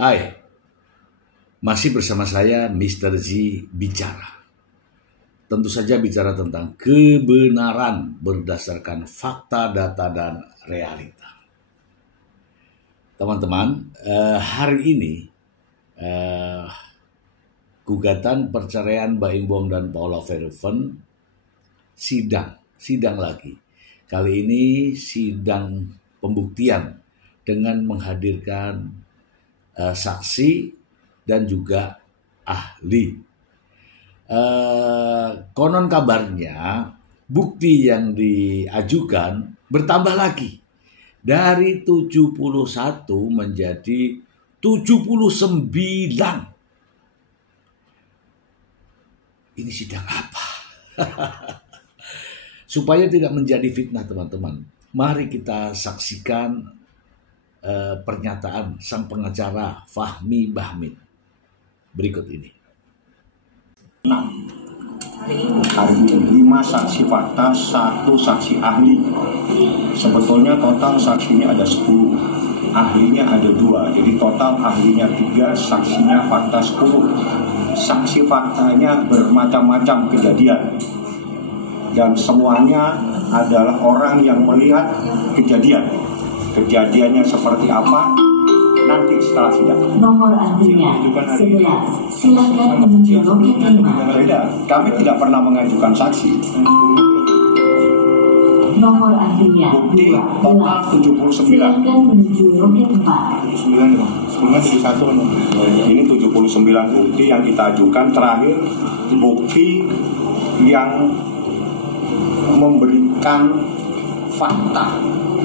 Hai, masih bersama saya Mr. Z bicara. Tentu saja bicara tentang kebenaran berdasarkan fakta, data, dan realita. Teman-teman, hari ini gugatan perceraian Baim Bom dan Paula Verhoeven sidang lagi. Kali ini sidang pembuktian dengan menghadirkan saksi dan juga ahli. Konon kabarnya bukti yang diajukan bertambah lagi dari 71 menjadi 79. Ini sidang apa? Supaya tidak menjadi fitnah, teman-teman, mari kita saksikan pernyataan sang pengacara Fahmi Bahmid berikut ini. Hari ini 5 saksi fakta, 1 saksi ahli. Sebetulnya total saksinya ada 10, ahlinya ada 2. Jadi total ahlinya 3, saksinya fakta 10. Saksi faktanya bermacam-macam kejadian, dan semuanya adalah orang yang melihat kejadian. Kejadiannya seperti apa nanti setelah sidang. Nomor antrinya 11. Silakan menuju loket 5. Beda, kami tidak pernah mengajukan saksi. Nomor antrinya Bukti total 79. Silakan menuju loket 4. 71. Ini 79 bukti yang kita ajukan. Terakhir bukti yang memberikan fakta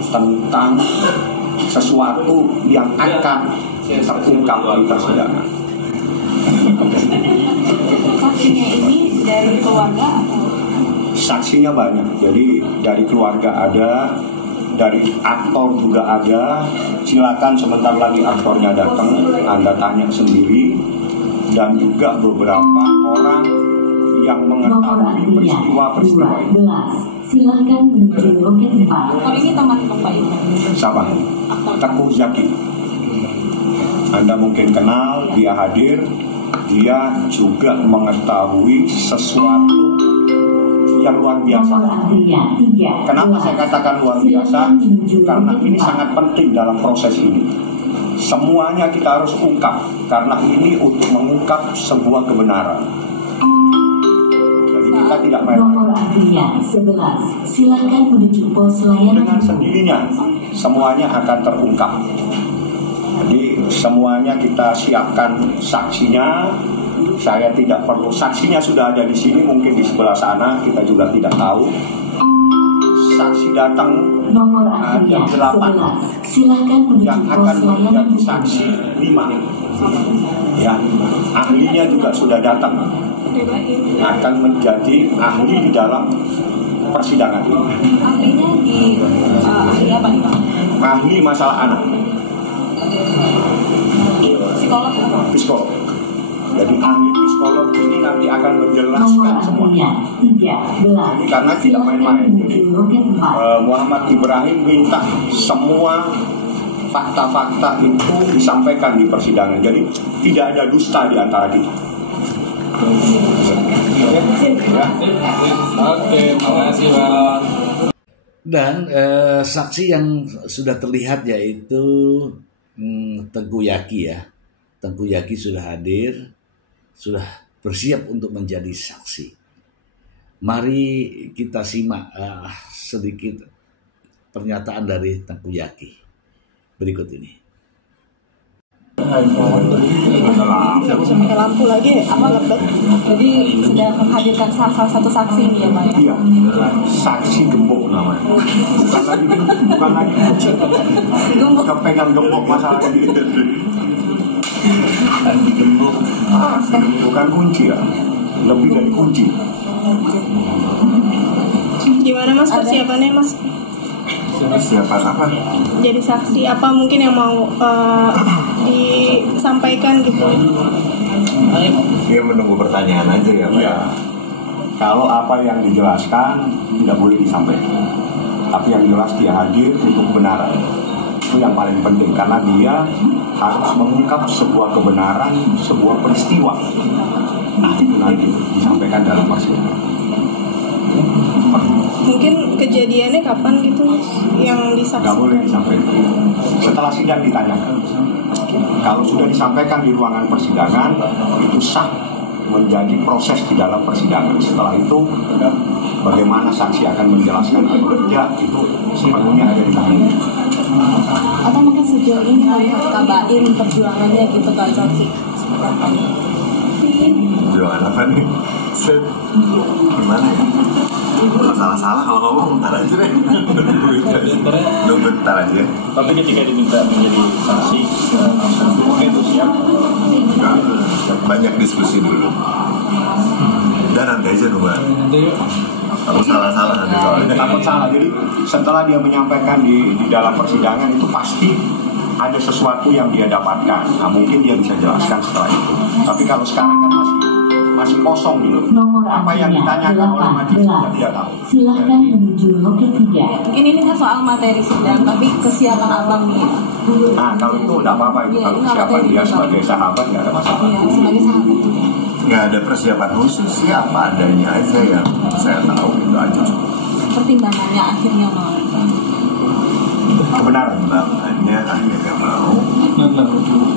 tentang sesuatu yang akan terungkap di persidangan. Saksinya ini dari keluarga atau? Saksinya banyak, jadi dari keluarga ada, dari aktor juga ada. Silakan sebentar lagi aktornya datang, Anda tanya sendiri. Dan juga beberapa orang yang mengetahui peristiwa-peristiwa ini. Silakan menuju loket 4. Aktor ini teman Bapak Ibu. Siapa? Teguh Zaki. Anda mungkin kenal, dia hadir. Dia juga mengetahui sesuatu yang luar biasa. Kenapa saya katakan luar biasa? Karena ini sangat penting dalam proses ini. Semuanya kita harus ungkap, karena ini untuk mengungkap sebuah kebenaran. Jadi kita tidak Nomor antrinya 11. Silakan menuju pos layanan. Dengan sendirinya semuanya akan terungkap. Jadi semuanya kita siapkan saksinya. Saya tidak perlu, saksinya sudah ada di sini, mungkin di sebelah sana, kita juga tidak tahu. Saksi datang. Nomor antrinya 11. Silakan menuju yang pos akan layanan. menjadi saksi 5. Ya, ahlinya juga sudah datang. Akan menjadi ahli di dalam persidangan ini. Ahlinya di ahli apa nih Pak? Ahli masalah anak, Psikolog. psikolog. Jadi ahli psikolog ini nanti akan menjelaskan Nomor semua. antrinya 13. Karena tidak main-main. Jadi Muhammad Ibrahim minta semua fakta-fakta itu disampaikan di persidangan. Jadi tidak ada dusta di antara kita. Oke, makasih Bang. Dan saksi yang sudah terlihat yaitu Tengku Yaki ya. Tengku Yaki sudah hadir, sudah bersiap untuk menjadi saksi. Mari kita simak sedikit pernyataan dari Tengku Yaki berikut ini. Pakai lampu lagi apa lebet? Jadi sedang menghadirkan salah satu saksi ini ya Pak ya? Iya, saksi gembok namanya. Bukan lagi kita pegang gembok masalah ini. Gembok, bukan kunci ya, lebih dari kunci. Gimana Mas persiapannya Mas? Persiapan apa? Jadi saksi apa mungkin yang mau disampaikan gitu? Dia menunggu pertanyaan aja ya Pak. Ya. Kalau apa yang dijelaskan tidak boleh disampaikan, tapi yang jelas dia hadir untuk kebenaran. Itu yang paling penting karena dia harus mengungkap sebuah kebenaran, sebuah peristiwa. Nah, itu nanti disampaikan dalam persidangan. Mungkin kejadiannya kapan gitu Mas yang Nggak disaksikan? boleh disampaikan. Setelah sidang ditanyakan. Kalau sudah disampaikan di ruangan persidangan, itu sah menjadi proses di dalam persidangan. Setelah itu, bagaimana saksi akan menjelaskan atau tidak, itu sepenuhnya ada di tangannya. Atau mungkin sejauh ini melihat kabain perjuangannya gitu Kak Saksi. Perjuangan apa nih? Gimana ya? Salah-salah kalau ngomong bentar aja deh. Nunggu bentar aja. Tapi ketika diminta menjadi saksi, langsung oke itu siap. Enggak, banyak diskusi dulu. Dan nanti aja dulu. Kalau salah-salah nanti soalnya. Takut salah. Jadi setelah dia menyampaikan di dalam persidangan itu pasti ada sesuatu yang dia dapatkan. Nah, mungkin dia bisa jelaskan setelah itu. Tapi kalau sekarang kan masih kosong gitu. Nomor Apa yang ditanyakan oleh majelis kita tidak tahu. Silahkan menuju loket 3. Mungkin ini kan soal materi sidang, tapi kesiapan abang nih. Nah, kalau itu tidak apa-apa itu. Iya, Kalau ini kesiapan materi dia juga. sebagai sahabat nggak ada masalah. Iya, sebagai sahabat juga. Nggak ada persiapan khusus sih, apa adanya aja yang saya tahu itu aja. Pertimbangannya akhirnya mau. Kebenaran. Makanya akhirnya mau.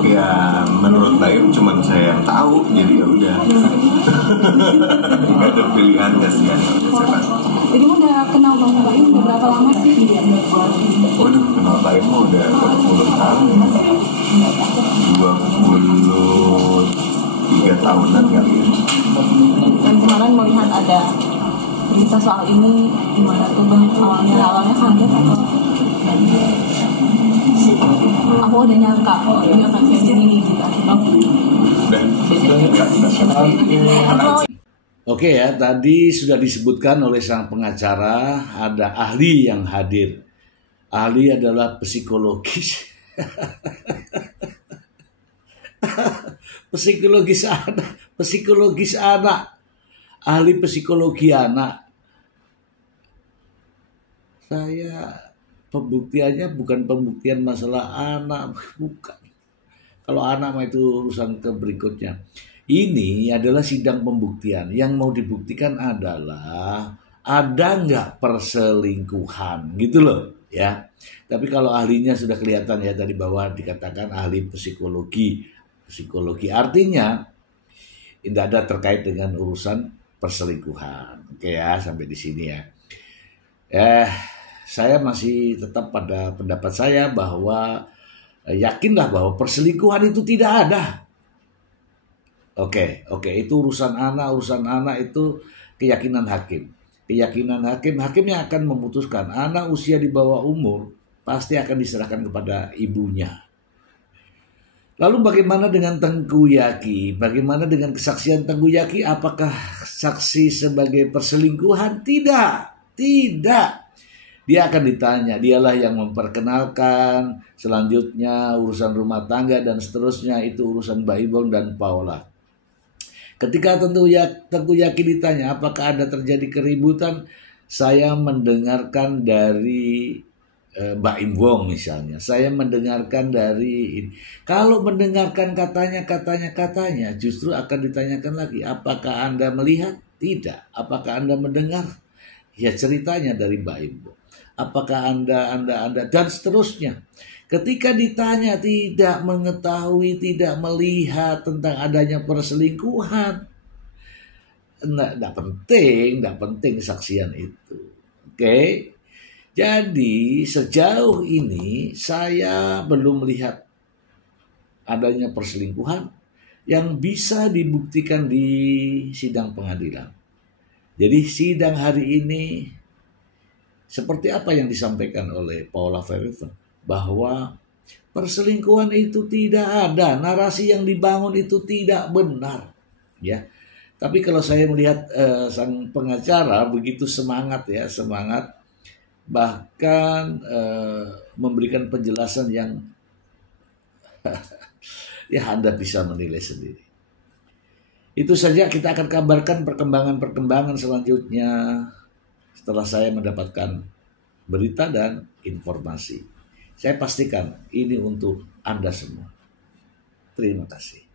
Ya menurut Baim cuma saya yang tahu, jadi ya udah. Nggak ada pilihannya sih yang saya tahu. Jadi udah kenal Bang Baim udah berapa lama sih? Waduh, kenal Baim mah udah 20 tahun. 23 tahunan kali ya. Dan kemarin melihat ada berita soal ini, gimana tuh Bang? Awalnya kaget atau? Aku udah nyangka, oh ini akan kayak gini gitu. Oke ya, tadi sudah disebutkan oleh sang pengacara ada ahli yang hadir. Ahli adalah psikologis. Psikologis anak. Ahli psikologi anak. Saya pembuktiannya bukan pembuktian masalah anak, bukan. Kalau anak mah itu urusan ke berikutnya. Ini adalah sidang pembuktian. Yang mau dibuktikan adalah ada nggak perselingkuhan, gitu loh, ya. Tapi kalau ahlinya sudah kelihatan ya tadi bahwa dikatakan ahli psikologi. Psikologi artinya tidak ada terkait dengan urusan perselingkuhan. Oke ya, sampai di sini ya. Saya masih tetap pada pendapat saya bahwa yakinlah bahwa perselingkuhan itu tidak ada. Oke, itu urusan anak itu keyakinan hakim. Keyakinan hakimnya akan memutuskan. Anak usia di bawah umur pasti akan diserahkan kepada ibunya. Lalu bagaimana dengan Tengku Yaki? Bagaimana dengan kesaksian Tengku Yaki? Apakah saksi sebagai perselingkuhan? Tidak. Dia akan ditanya, dialah yang memperkenalkan, selanjutnya urusan rumah tangga dan seterusnya itu urusan Mbak Ibong dan Paula. Ketika Tengku Yaki ditanya apakah ada terjadi keributan, saya mendengarkan dari Mbak Ibong misalnya, saya mendengarkan dari ini. Kalau mendengarkan katanya, justru akan ditanyakan lagi, apakah Anda melihat? Tidak. Apakah Anda mendengar? Ya ceritanya dari Mbak Ibong. Apakah Anda dan seterusnya. Ketika ditanya tidak mengetahui, tidak melihat tentang adanya perselingkuhan, enggak penting kesaksian itu. Oke. Jadi sejauh ini saya belum melihat adanya perselingkuhan yang bisa dibuktikan di sidang pengadilan. Jadi sidang hari ini seperti apa yang disampaikan oleh Paula Verhoeven, bahwa perselingkuhan itu tidak ada, narasi yang dibangun itu tidak benar, ya. Tapi kalau saya melihat sang pengacara begitu semangat, bahkan memberikan penjelasan yang ya Anda bisa menilai sendiri. Itu saja, kita akan kabarkan perkembangan selanjutnya setelah saya mendapatkan berita dan informasi. Saya pastikan ini untuk Anda semua. Terima kasih.